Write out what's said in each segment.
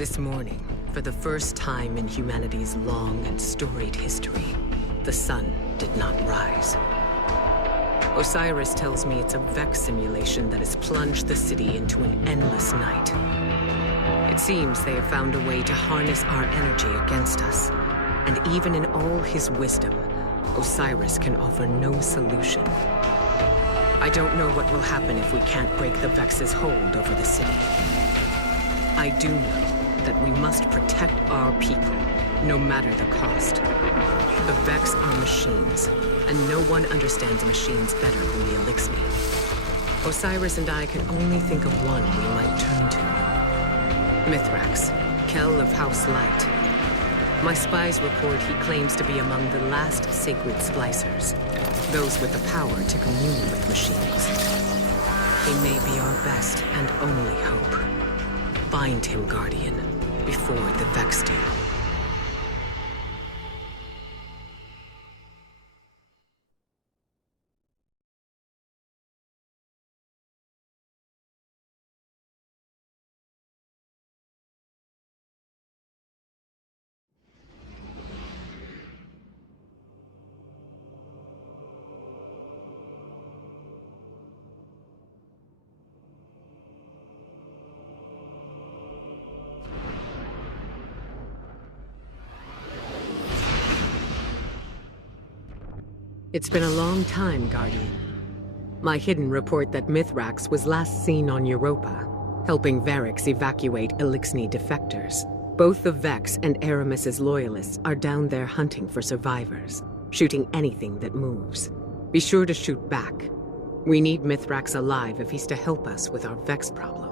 This morning, for the first time in humanity's long and storied history, the sun did not rise. Osiris tells me it's a Vex simulation that has plunged the city into an endless night. It seems they have found a way to harness our energy against us, and even in all his wisdom, Osiris can offer no solution. I don't know what will happen if we can't break the Vex's hold over the city. I do know that we must protect our people, no matter the cost. The Vex are machines, and no one understands machines better than the Elixir. Osiris and I can only think of one we might turn to. Mithrax, Kell of House Light. My spies report he claims to be among the last sacred splicers, those with the power to commune with machines. He may be our best and only hope. Find him, Guardian, before the Vex do. It's been a long time, Guardian. My hidden report that Mithrax was last seen on Europa, helping Varix evacuate Elixni defectors. Both the Vex and Aramis's loyalists are down there hunting for survivors, shooting anything that moves. Be sure to shoot back. We need Mithrax alive if he's to help us with our Vex problem.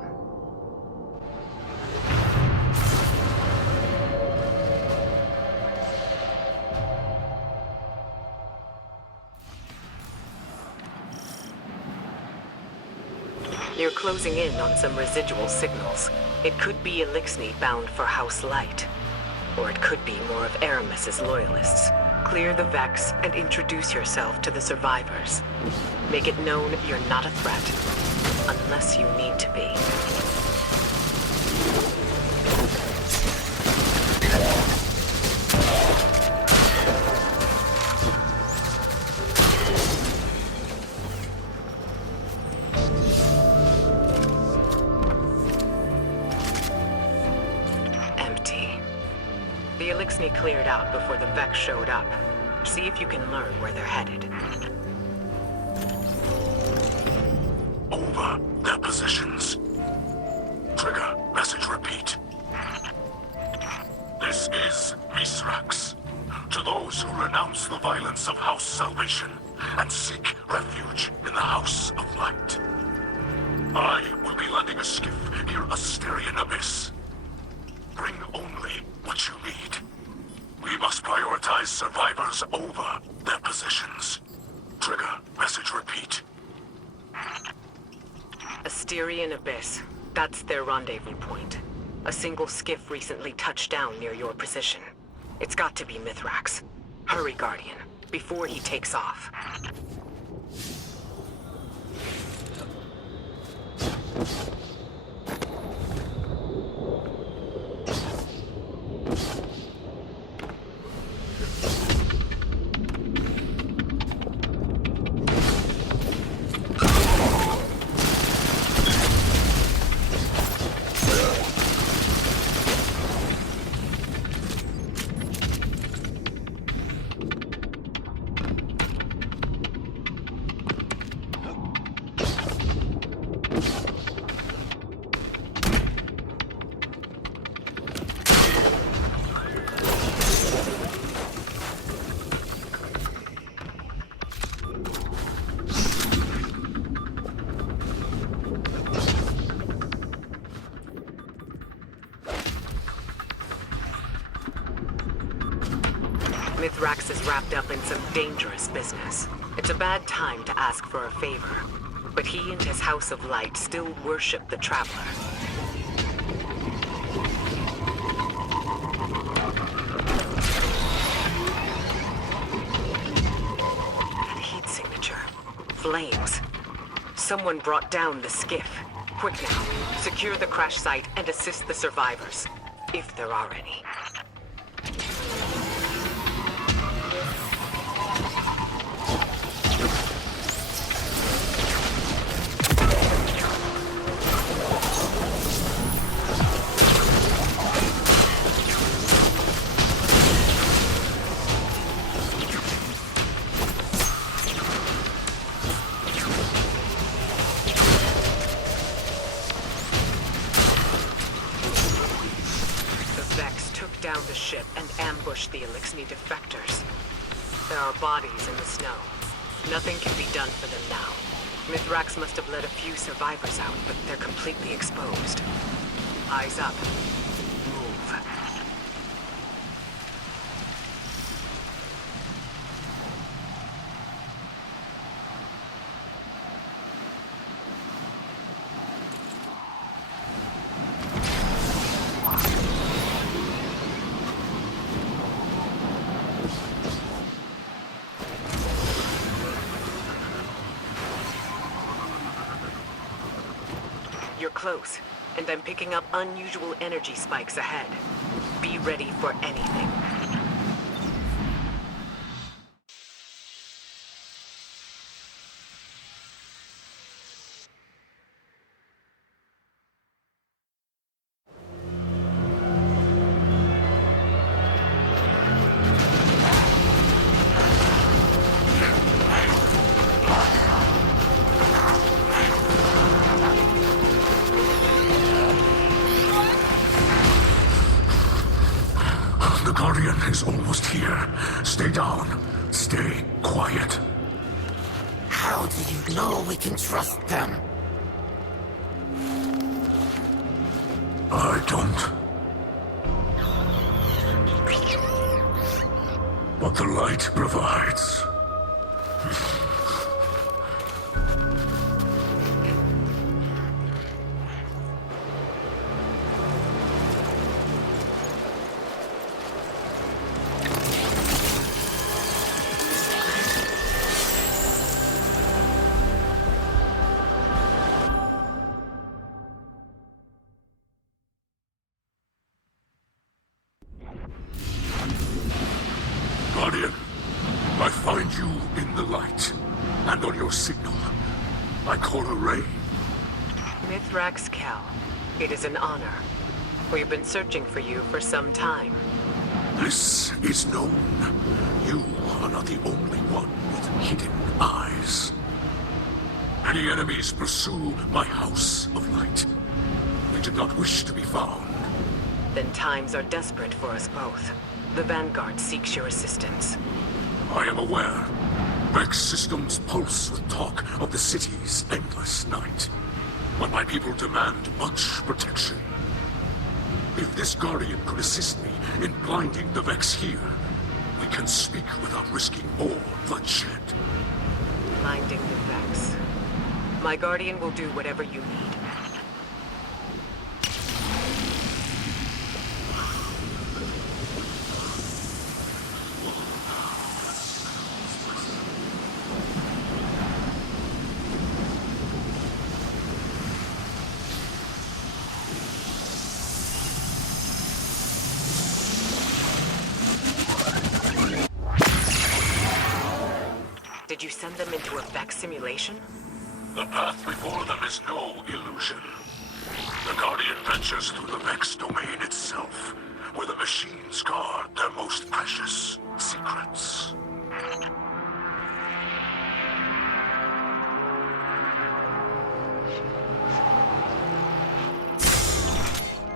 You're closing in on some residual signals. It could be Elixni bound for House Light. Or it could be more of Aramis's loyalists. Clear the Vex and introduce yourself to the survivors. Make it known you're not a threat, unless you need to be. The Elixni cleared out before the Vex showed up. See if you can learn where they're headed. Over their positions. Trigger, message repeat. This is Mithrax. To those who renounce the violence of House Salvation and seek refuge in the House of Light. I will be landing a skiff near Asterian Abyss. Bring only what you need. We must prioritize survivors over their positions. Trigger, message repeat. Asterian Abyss. That's their rendezvous point. A single skiff recently touched down near your position. It's got to be Mithrax. Hurry, Guardian, before he takes off. Mithrax is wrapped up in some dangerous business. It's a bad time to ask for a favor, but he and his House of Light still worship the Traveler. The heat signature. Flames. Someone brought down the skiff. Quick now. Secure the crash site and assist the survivors. if there are any. Down the ship and ambush the Elixni defectors. There are bodies in the snow. Nothing can be done for them now. Mithrax must have let a few survivors out, but they're completely exposed. Eyes up. Move. You're close, and I'm picking up unusual energy spikes ahead. Be ready for anything. The Guardian is almost here. Stay down. Stay quiet. How do you know we can trust them? I don't. But the light provides. Guardian, I find you in the light, and on your signal. I call a ray. Mithrax Cal, it is an honor. We've been searching for you for some time. This is known. You are not the only one with hidden eyes. Many enemies pursue my house of light. They did not wish to be found. Then times are desperate for us both. The Vanguard seeks your assistance. I am aware. Vex systems pulse with talk of the city's endless night. But my people demand much protection. If this Guardian could assist me in blinding the Vex here, we can speak without risking more bloodshed. Blinding the Vex. My Guardian will do whatever you need. Did you send them into a Vex simulation? The path before them is no illusion. The Guardian ventures through the Vex domain itself, where the machines guard their most precious secrets.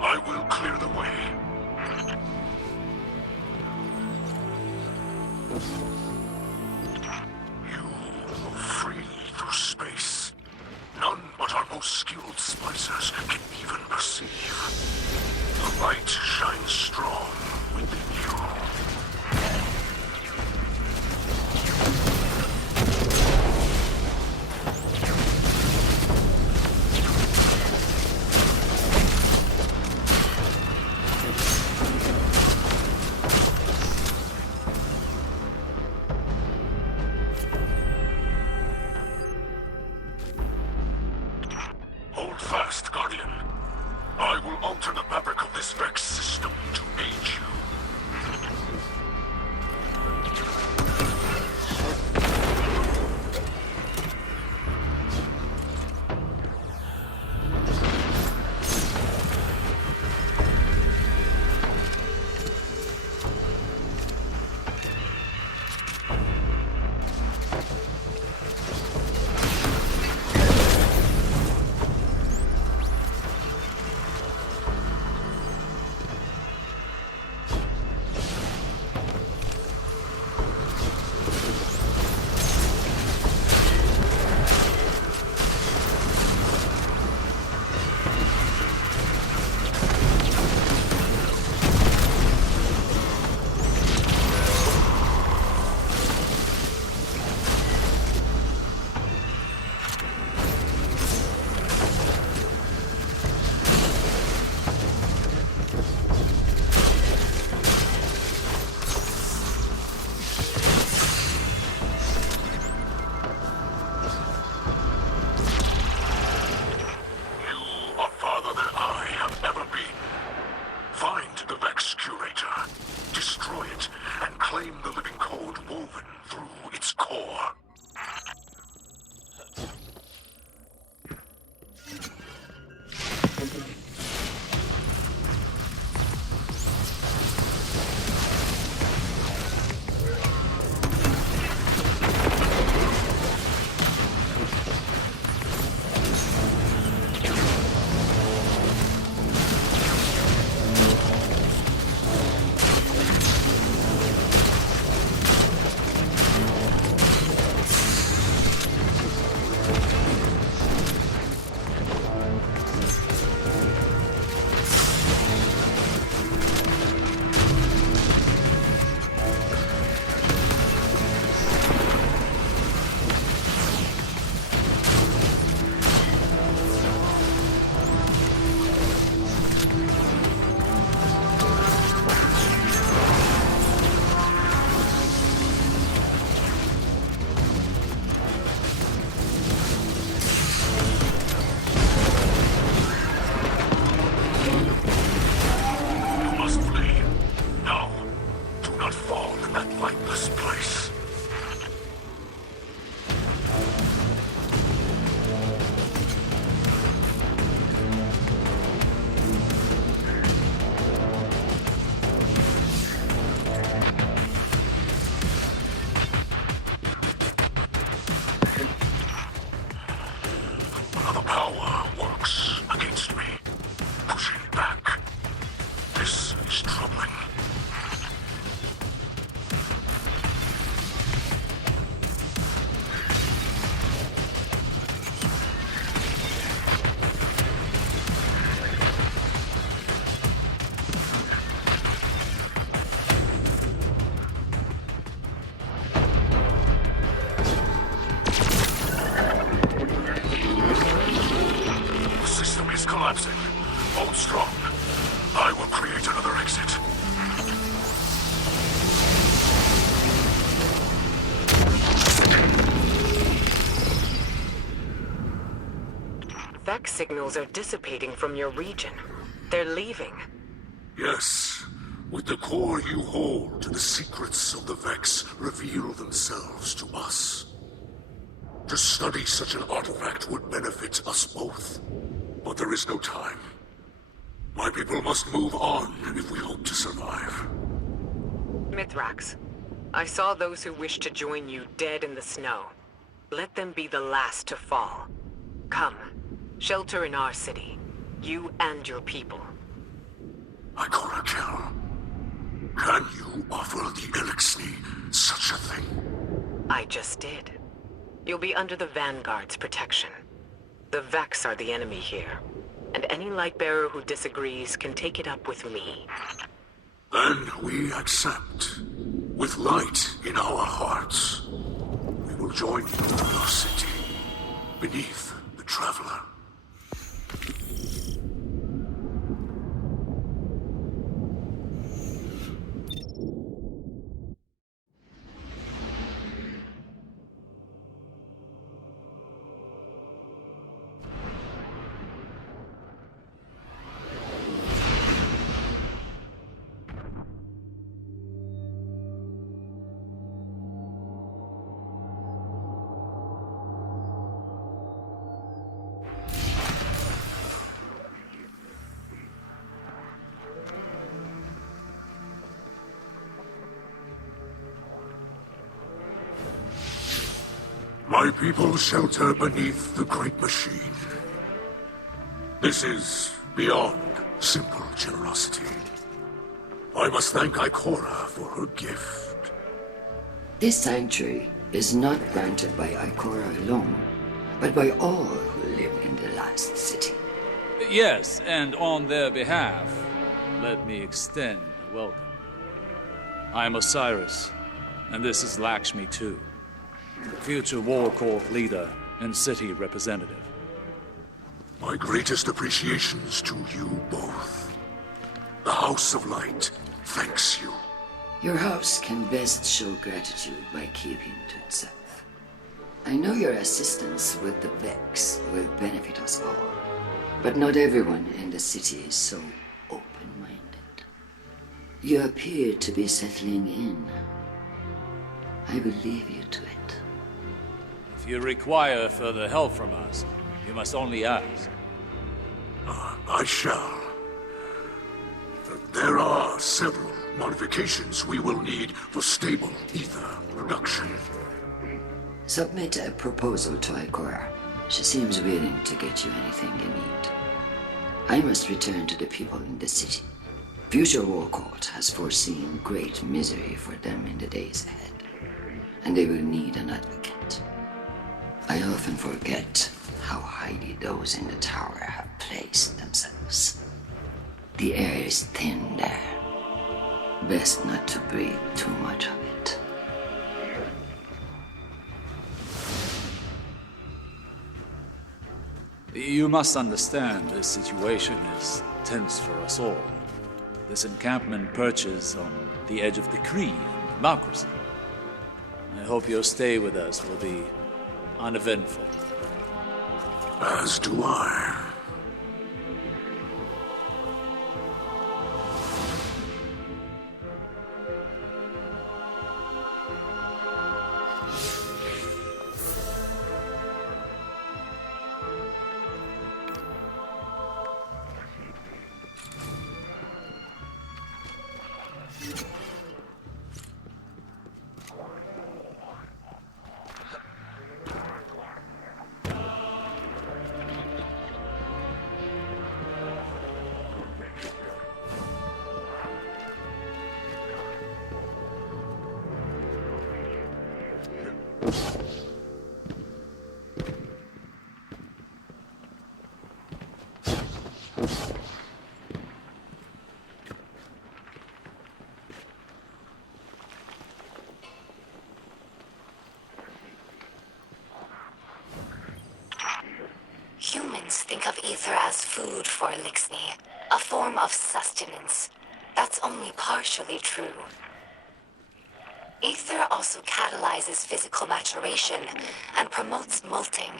I will clear the way. You move freely through space. None but our most skilled splicers can even perceive. The light shines strong within you. destroy it and claim the living code woven through its core. Collapsing. Hold strong. I will create another exit. Vex signals are dissipating from your region. They're leaving. Yes. With the core you hold, the secrets of the Vex reveal themselves to us. To study such an artifact would benefit us both. But there is no time. My people must move on if we hope to survive. Mithrax, I saw those who wished to join you dead in the snow. Let them be the last to fall. Come, shelter in our city. You and your people. Ikorakel, can you offer the Elixni such a thing? I just did. You'll be under the Vanguard's protection. The Vex are the enemy here, and any Lightbearer who disagrees can take it up with me. Then we accept. With light in our hearts, we will join you in your city, beneath the Traveler. My people shelter beneath the Great Machine. This is beyond simple generosity. I must thank Ikora for her gift. This sanctuary is not granted by Ikora alone, but by all who live in the last city. Yes, and on their behalf, let me extend a welcome. I'm Osiris, and this is Lakshmi too. Future War Corps leader and city representative. My greatest appreciations to you both. The House of Light thanks you. Your house can best show gratitude by keeping to itself. I know your assistance with the Vex will benefit us all, but not everyone in the city is so open-minded. You appear to be settling in. I will leave you to it. If you require further help from us, you must only ask. I shall. There are several modifications we will need for stable ether production. Submit a proposal to Ikora. She seems willing to get you anything you need. I must return to the people in the city. Future War Court has foreseen great misery for them in the days ahead, and they will need an advocate. I often forget how highly those in the tower have placed themselves. The air is thin there. Best not to breathe too much of it. You must understand this situation is tense for us all. This encampment perches on the edge of decree and democracy. I hope your stay with us will be uneventful. As do I. Humans think of ether as food for Elixni, a form of sustenance. That's only partially true. Ether also catalyzes physical maturation and promotes molting.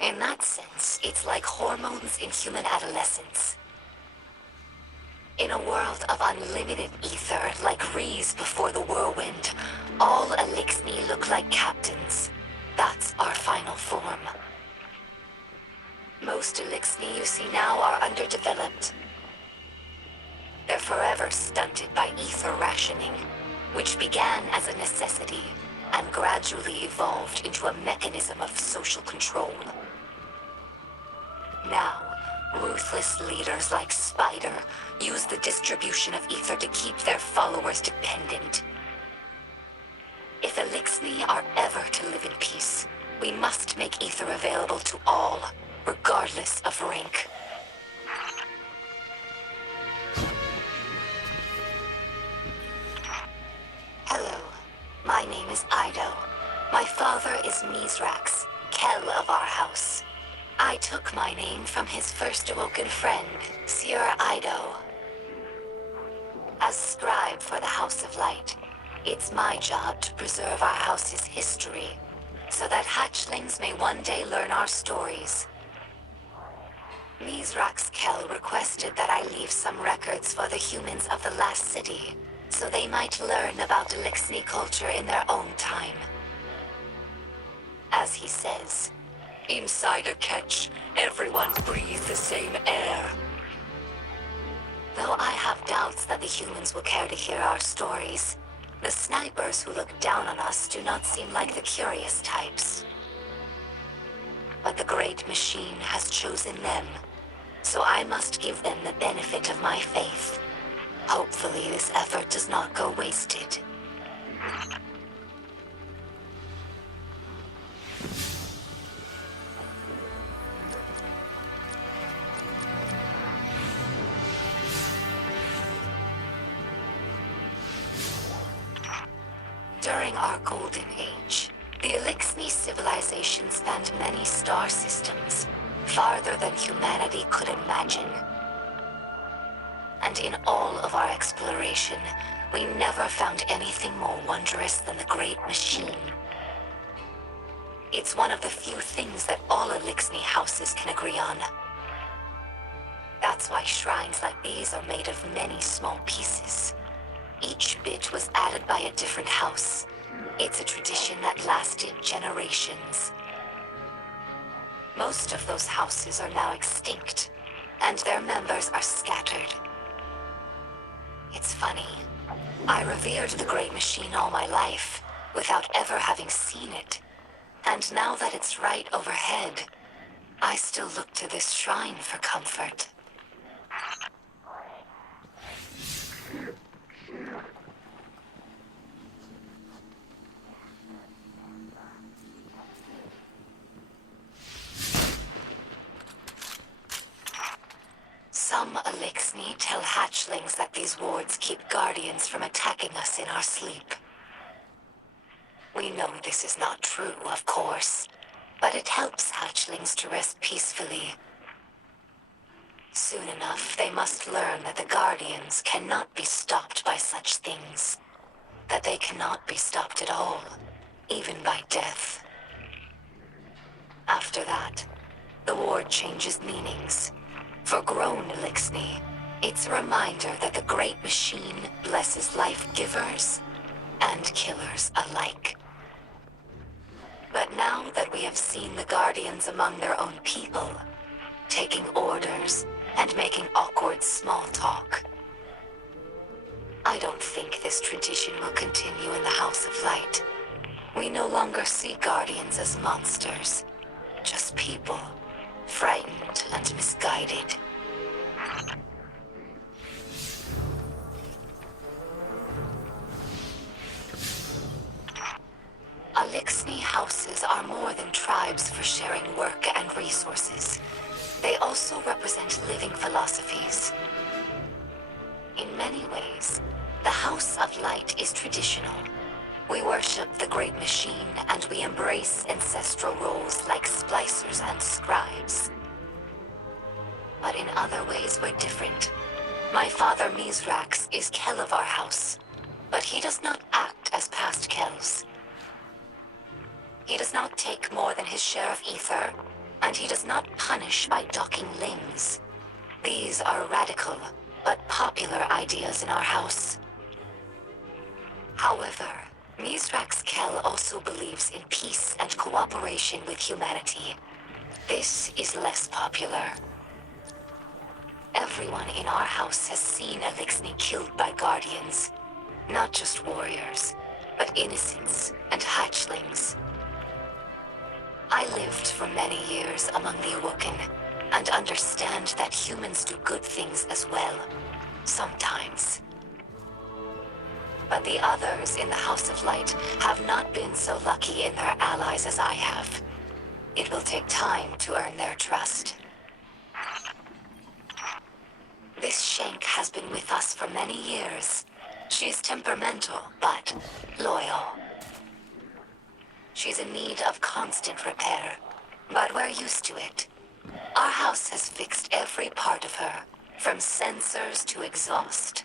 In that sense, it's like hormones in human adolescence. In a world of unlimited ether, like Rees before the whirlwind, all Elixni look like captains. That's our final form. Most Elixni you see now are underdeveloped. They're forever stunted by ether rationing, which began as a necessity and gradually evolved into a mechanism of social control. Now, ruthless leaders like Spider use the distribution of ether to keep their followers dependent. If Elixni are ever to live in peace, we must make ether available to all, regardless of rank. Hello, my name is Ido. My father is Mizrax, Kel of our house. I took my name from his first awoken friend, Seer Ido. As scribe for the House of Light, it's my job to preserve our house's history, so that hatchlings may one day learn our stories. Mizrax Kel requested that I leave some records for the humans of the last city, so they might learn about Elixni culture in their own time. As he says, inside a ketch, everyone breathes the same air. Though I have doubts that the humans will care to hear our stories, the snipers who look down on us do not seem like the curious types. But the Great Machine has chosen them, so I must give them the benefit of my faith. Hopefully this effort does not go wasted. During our Golden Age, the Elixni civilization spanned many star systems, farther than humanity could imagine. And in all of our exploration, we never found anything more wondrous than the Great Machine. It's one of the few things that all Elixni houses can agree on. That's why shrines like these are made of many small pieces. light was added by a different house. It's a tradition that lasted generations. Most of those houses are now extinct, and their members are scattered. It's funny. I revered the Great Machine all my life, without ever having seen it. And now that it's right overhead, I still look to this shrine for comfort. Some Elixni tell hatchlings that these wards keep guardians from attacking us in our sleep. We know this is not true, of course, but it helps hatchlings to rest peacefully. Soon enough, they must learn that the guardians cannot be stopped by such things. That they cannot be stopped at all, even by death. After that, the ward changes meanings. For grown Elixni, it's a reminder that the Great Machine blesses life givers and killers alike. But now that we have seen the Guardians among their own people, taking orders and making awkward small talk, I don't think this tradition will continue in the House of Light. We no longer see Guardians as monsters, just people, frightened and misguided. Elixni houses are more than tribes for sharing work and resources. They also represent living philosophies. In many ways, the House of Light is traditional. We worship the Great Machine and we embrace ancestral roles like splicers and scribes. But in other ways, we're different. My father Mizrax is Kel of our house, but he does not act as past Kels. He does not take more than his share of ether, and he does not punish by docking limbs. These are radical, but popular ideas in our house. However, Mizrax Kel also believes in peace and cooperation with humanity. This is less popular. Everyone in our house has seen Elixni killed by guardians. Not just warriors, but innocents and hatchlings. I lived for many years among the Awoken, and understand that humans do good things as well, sometimes. But the others in the House of Light have not been so lucky in their allies as I have. It will take time to earn their trust. This Shank has been with us for many years. She's temperamental, but loyal. She's in need of constant repair, but we're used to it. Our house has fixed every part of her, from sensors to exhaust.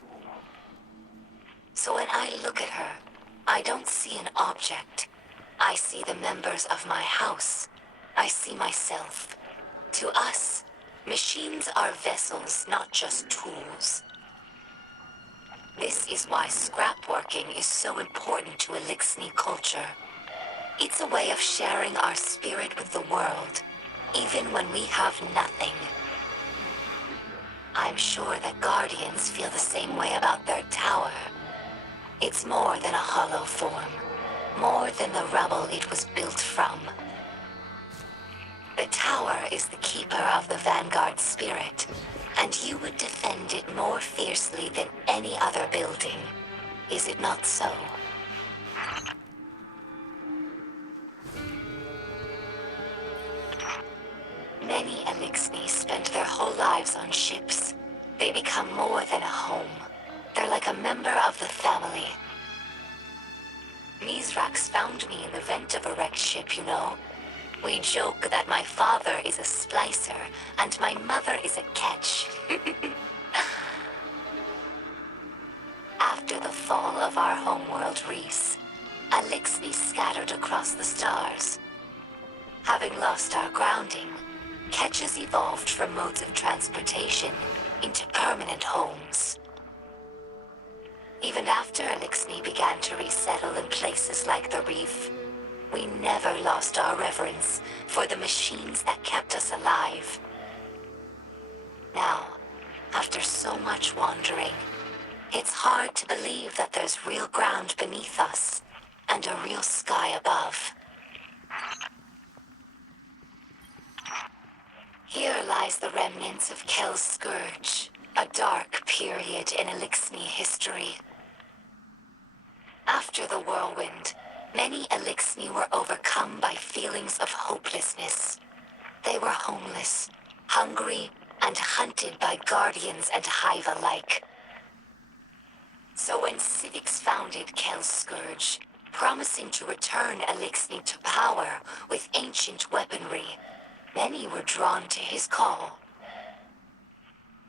So when I look at her, I don't see an object. I see the members of my house. I see myself. To us, machines are vessels, not just tools. This is why scrapworking is so important to Elixni culture. It's a way of sharing our spirit with the world, even when we have nothing. I'm sure that Guardians feel the same way about their tower. It's more than a hollow form, more than the rubble it was built from. The tower is the keeper of the Vanguard spirit, and you would defend it more fiercely than any other building. Is it not so? Many Elixni spend their whole lives on ships. They become more than a home. They're like a member of the family. Mizrax found me in the vent of a wrecked ship, you know. We joke that my father is a splicer and my mother is a catch. After the fall of our homeworld Reese, Elixni scattered across the stars. Having lost our grounding, catches evolved from modes of transportation into permanent homes. Even after Elixni began to resettle in places like the Reef, we never lost our reverence for the machines that kept us alive. Now, after so much wandering, it's hard to believe that there's real ground beneath us and a real sky above. Here lies the remnants of Kel's Scourge, a dark period in Elixni history. After the whirlwind, many Elixni were overcome by feelings of hopelessness. They were homeless, hungry, and hunted by guardians and Hive alike. So when Civics founded Kel's Scourge, promising to return Elixni to power with ancient weaponry, many were drawn to his call.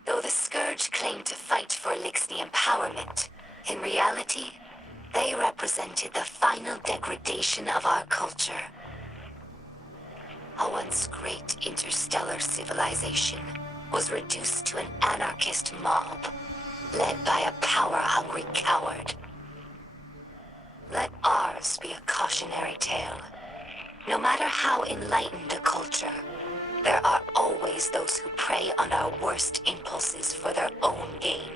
Though the Scourge claimed to fight for Elixni empowerment, in reality, they represented the final degradation of our culture. A once great interstellar civilization was reduced to an anarchist mob, led by a power-hungry coward. Let ours be a cautionary tale. No matter how enlightened a culture, there are always those who prey on our worst impulses for their own gain.